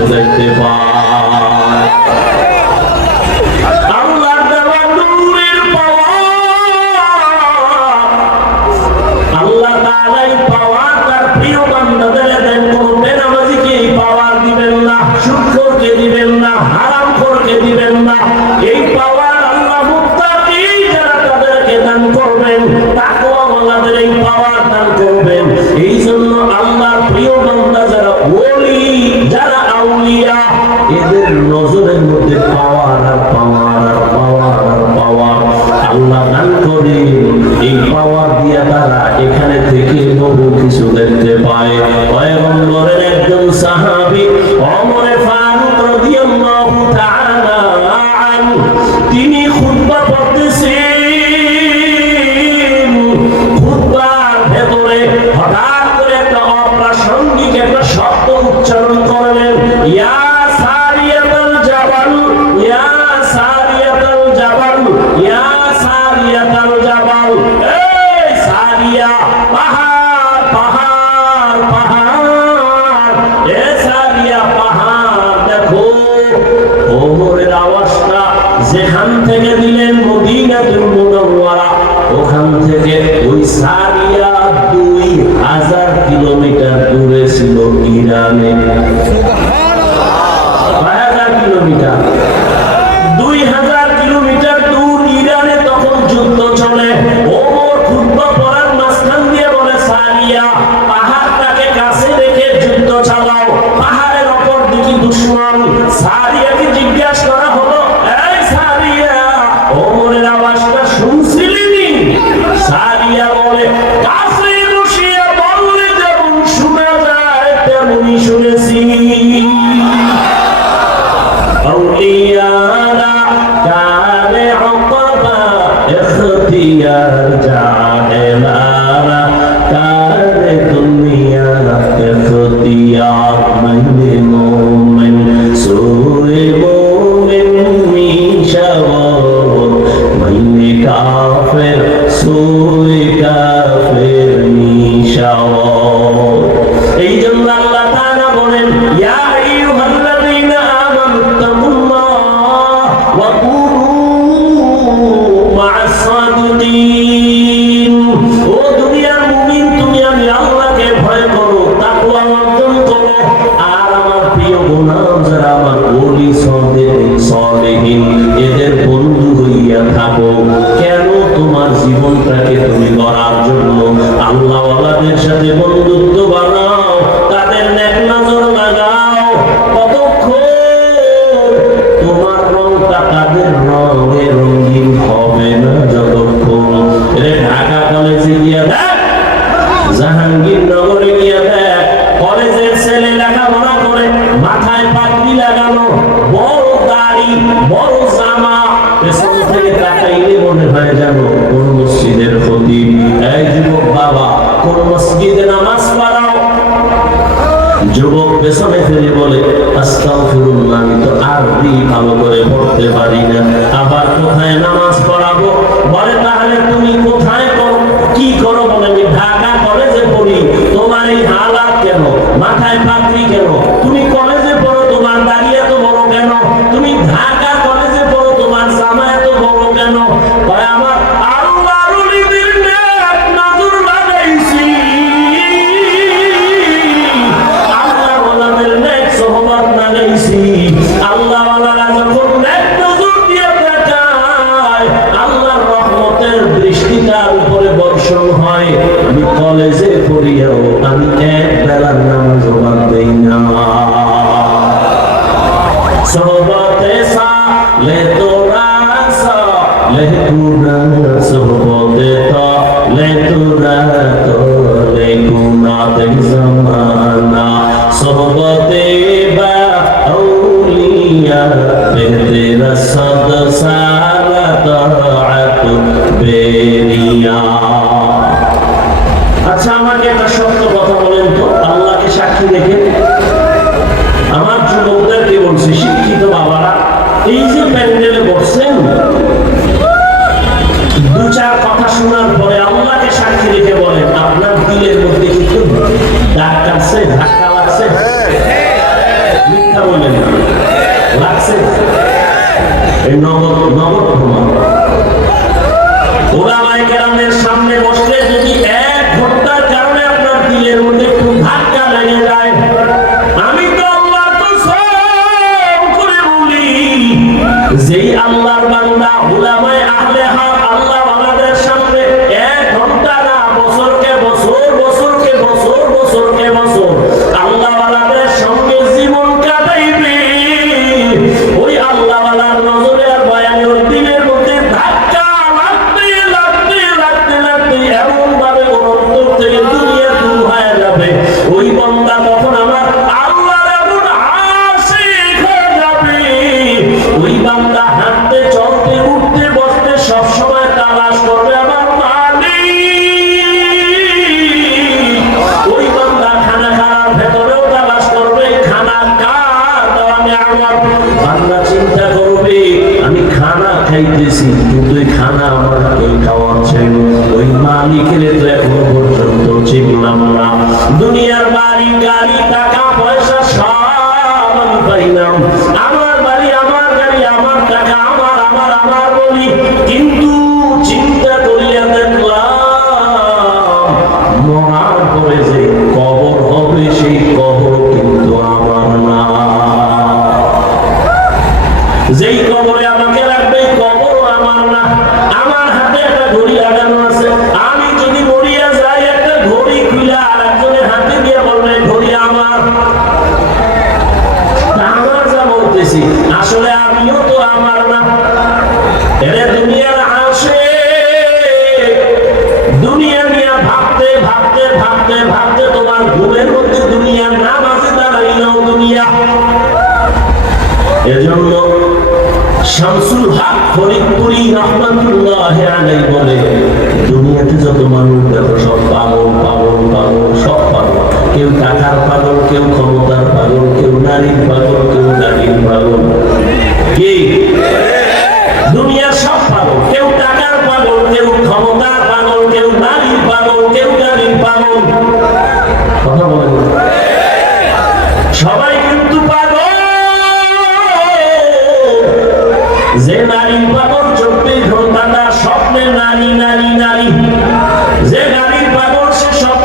দেখতে পায় তুমি কাফের সুই আমাকে একটা সত্য কথা বলেন তো, আল্লাহকে সাক্ষী রেখে। আমার যুবকদেরকে বলছি, শিক্ষিত বাবারা, এই যে প্যান্ডেলে বসছেন, দু চার কথা শোনার পরে আল্লাহকে সাক্ষী রেখে বলেন, আপনার দিলের মধ্যে কিছু দাগ কাটছে ধাক্কা লাগছে? মিথ্যা বলেন। লাগছে? এই নগদ নগদ প্রমাণ। এজন্য শামসুল হক ফরিদপুরি রহমাতুল্লাহ আলাই বলে, দুনিয়াতে যত মানুষ দেখো, সব পাগল পাগল পাগল, সব পাগল। কেউ টাকার পাগল, কেউ ক্ষমতার পাগল, কেউ নারীর পাগল, কেউ নারীর পাগল। কি? দুনিয়ার সব পাগল। কেউ টাকার পাগল, কেউ ক্ষমতার পাগল, কেউ নারীর পাগল, কেউ নারীর পাগল। কথা বলেন। সবাই কিন্তু পাগল। যে নারী পাগল চব্বিশ ঘণ্টা তার স্বপ্নে নারী নারী নারী। যে নারীর পাগল, সে স্বপ্ন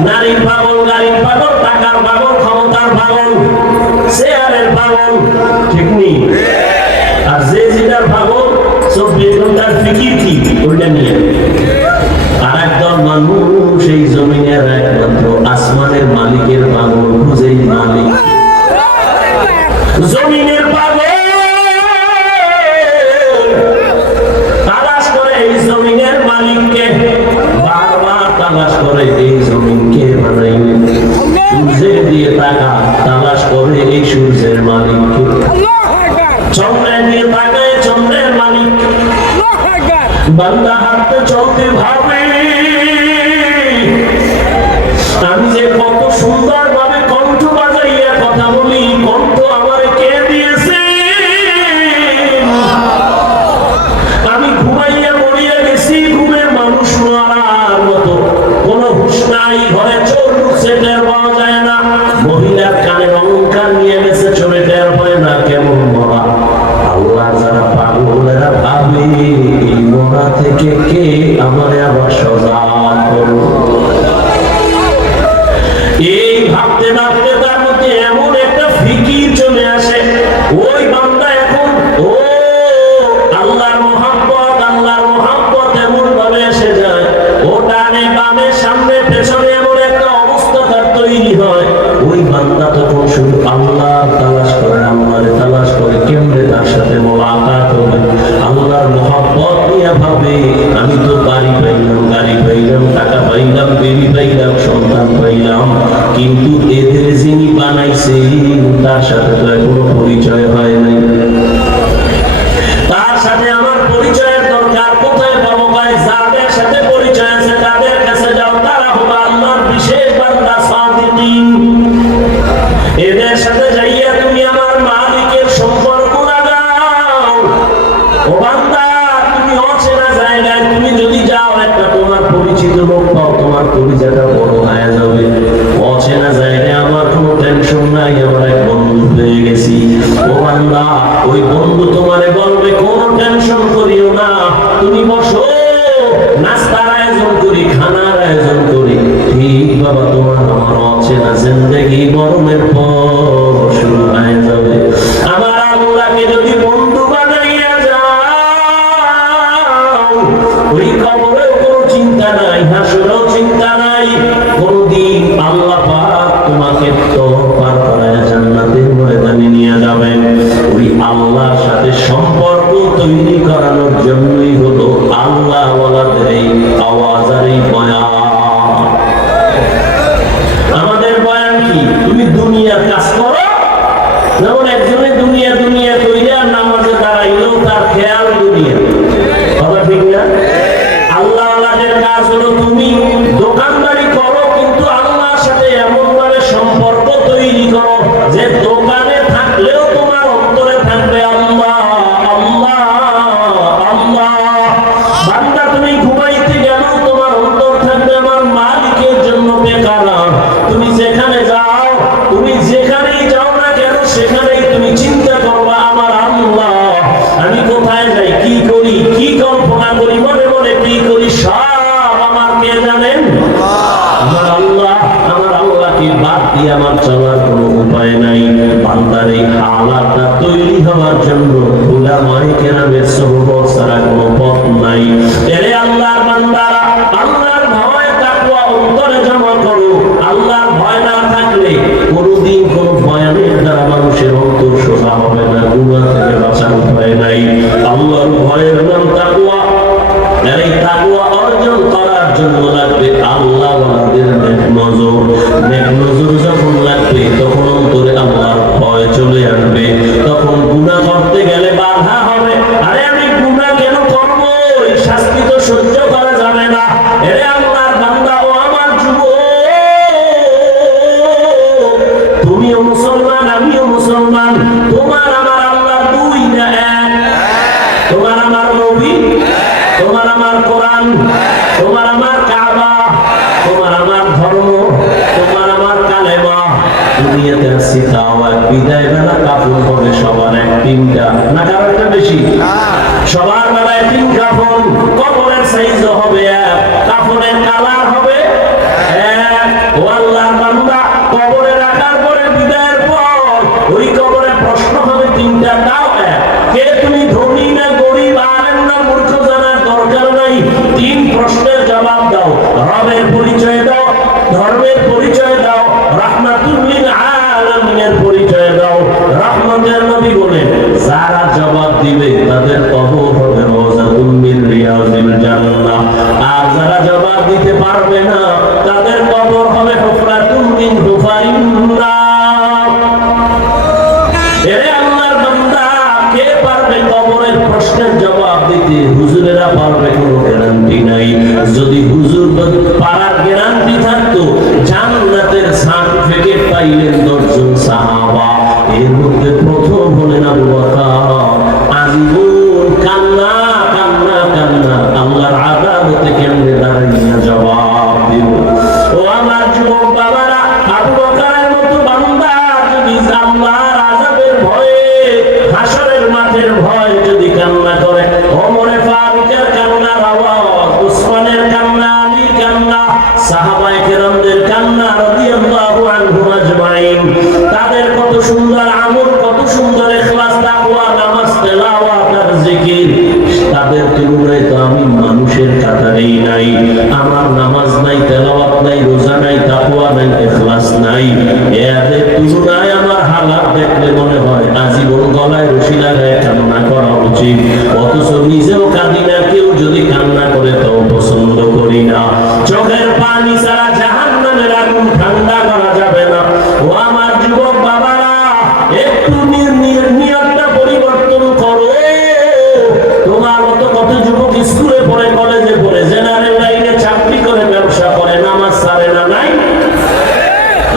নারীর পাগল গাড়ির পাগল, টাকার পাগল, ক্ষমতার পাগল চেয়ারের পাগল, ঠিক নেই। আর যে জিটার পাগল, চব্বিশ ঘণ্টার ফিকির কি? ওইটা নিয়ে। আর একদল মানুষ সেই জমিনের একমাত্র আসমানের মালিকের পাগল, খুঁজেই মালিক। चौने निर्माण चौने मालिक बंदा हाथ चौथे भाव শুধু আল্লাহ দিয়েছি ও আল্লাহ, ওই বন্ধু তোমারে বলবে, কোন টেনশন করিও না। তুমি বসো, নাস্তার আয়োজন করি, খানার আয়োজন করি। ঠিক বাবা, তোমার আমার অচেনা জিন্দগি মরমের পর শুরু হয়ে যাবে। আমার আল্লাহকে যদি বন্ধু বানাইয়া যাও, ওই কবরের কোনো চিন্তা নাই তৈরি করানোর জন্যই হলো আল্লাহ এই আওয়াজ আর এই বয়ান। নবীর সুহবত ছাড়া কোনো পথ নাই তোমার আমার কোরআন, তোমার আমার কাবা, তোমার আমার ধর্ম, তোমার আমার কালেমা। দুনিয়াতে আসছি তাও আর বিদায় বেলা কাপড় হবে সবার এক তিনটা। না, কারও বেশি? সবার বেলায় তিন কাপড় কবরের সাইজ হবে এক কাপড়ের কালার হবে রবের পরিচয় দাও, ধর্মের পরিচয় দাও রাহমাতুল্লিল আলামিনের পরিচয় দাও। রহমতের নবী বলেন যারা জবাব দিবে তাদের কবর হবে রওজাতুল মিন রিয়াজিল জান্নাহ। আর যারা জবাব দিতে পারবে না, তাদের কবর হবে হুফরাতুল মিন কবরের প্রশ্নের জবাব দিতে? হুজুরেরা পারবে কোনো গ্যারান্টি নাই। যদি হুজুর পারার গ্যারান্টি থাকতো জান্নাতের সার্টিফিকেট পাইলেন দশজন সাহাবা, এর মধ্যে প্রথম হলেন আবু বকর। আজীবন কান্না কান্না কান্না। আল্লাহর আদালতে কেমনে দাঁড়াইয়া জবাব দিব ও আমার যুবক বাবারা, আবু বকরের মতো বান্দা যদি আল্লাহর আযাবের ভয়ে, হাসরের মাঠের ভয় যদি কান্না করে, ওমরে ফারুকের কান্নার আওয়াজ, উসমানের কান্না, আলীর কান্না, সাহাবায়ে কেরামদের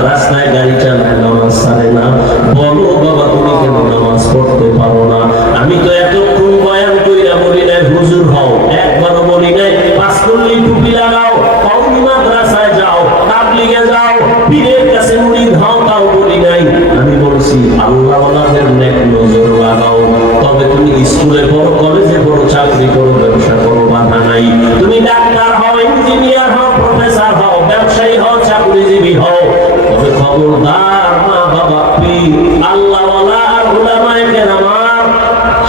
রাস্তায় গাড়ি চালায় নামাজ সারে না। বলো বাবা, তুমি কেন নামাজ পড়তে পারো না? আমি তো এতক্ষণ বলছি, আল্লাহ ওয়ালাদের নেক নজর লাগাও। তবে তুমি স্কুলে পড়ো, কলেজে পড়ো, চাকরি করো, ব্যবসা করো, বাধা নাই। তুমি ডাক্তার হও ইঞ্জিনিয়ার হও, প্রফেসর হও, ব্যবসায়ী হও, চাকরিজীবী হও। তবে খবরদার মা বাবা পীর আল্লাহওয়ালা আর উলামায়ে কেরামার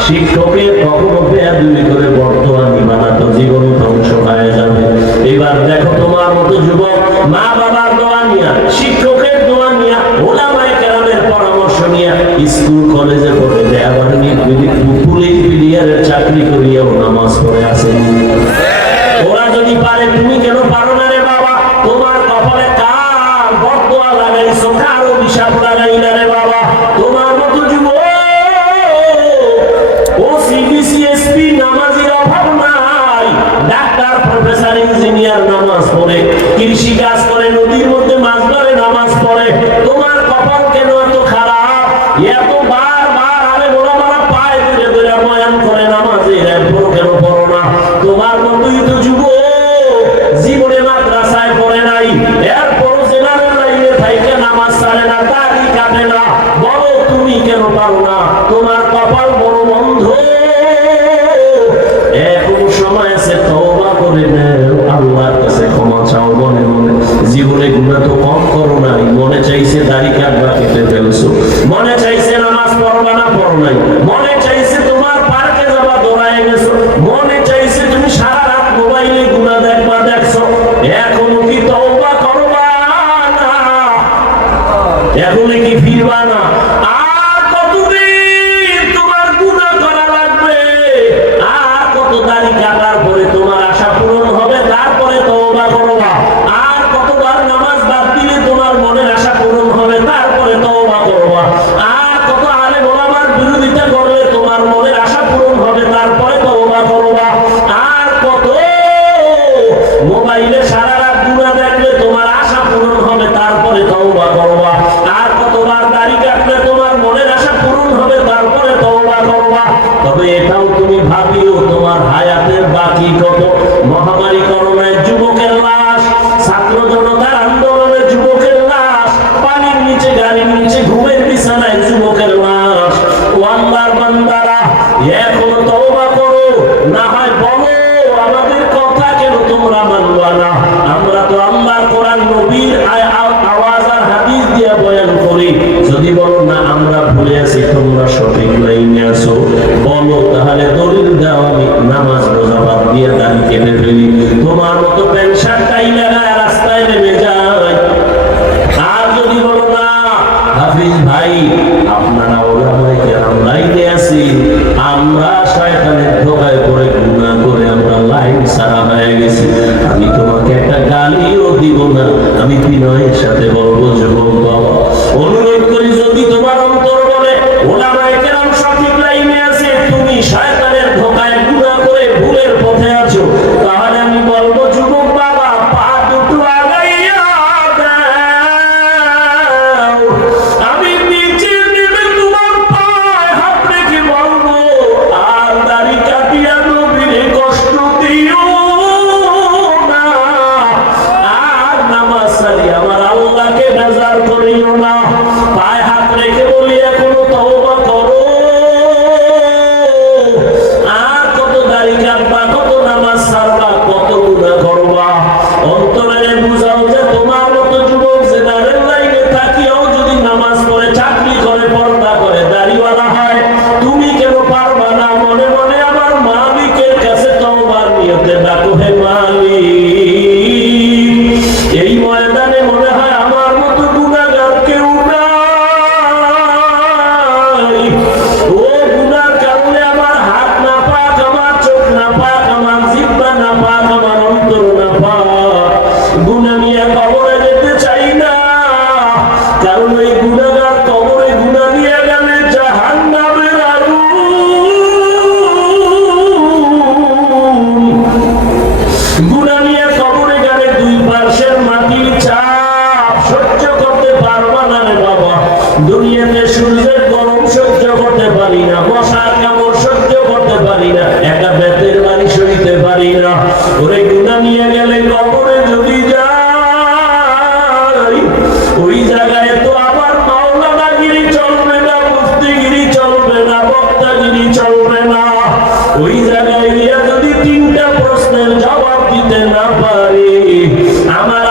শিক্ষকের কখনো বেয়াদবি করে বর্তমানি তো জীবন ধ্বংস হয়ে যাবে। এবার দেখো তোমার মতো যুবক, মা বাবার দোয়া নিয়া শিক্ষকের তুমি কেন পারো না? তোমার কপাল বড় বন্ধ। এখন সময় আছে, তওবা করে নাও। আল্লাহর কাছে ক্ষমা চাও মনে মনে। জীবনে গুনাহ তো কম করো নাই। মনে চাইছে দাড়ি কাটবা কেটে ফেলছো। মনে চাইছে নামাজ পড়বা না, পড়ো নাই। মনে না পারি আমার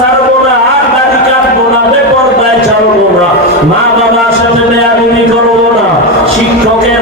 ছাড়বো না, আর দাড়ি কাটবো না, বেপরদায় ছাড়বো না। মা বাবার সাথে আমি করব না। শিক্ষকের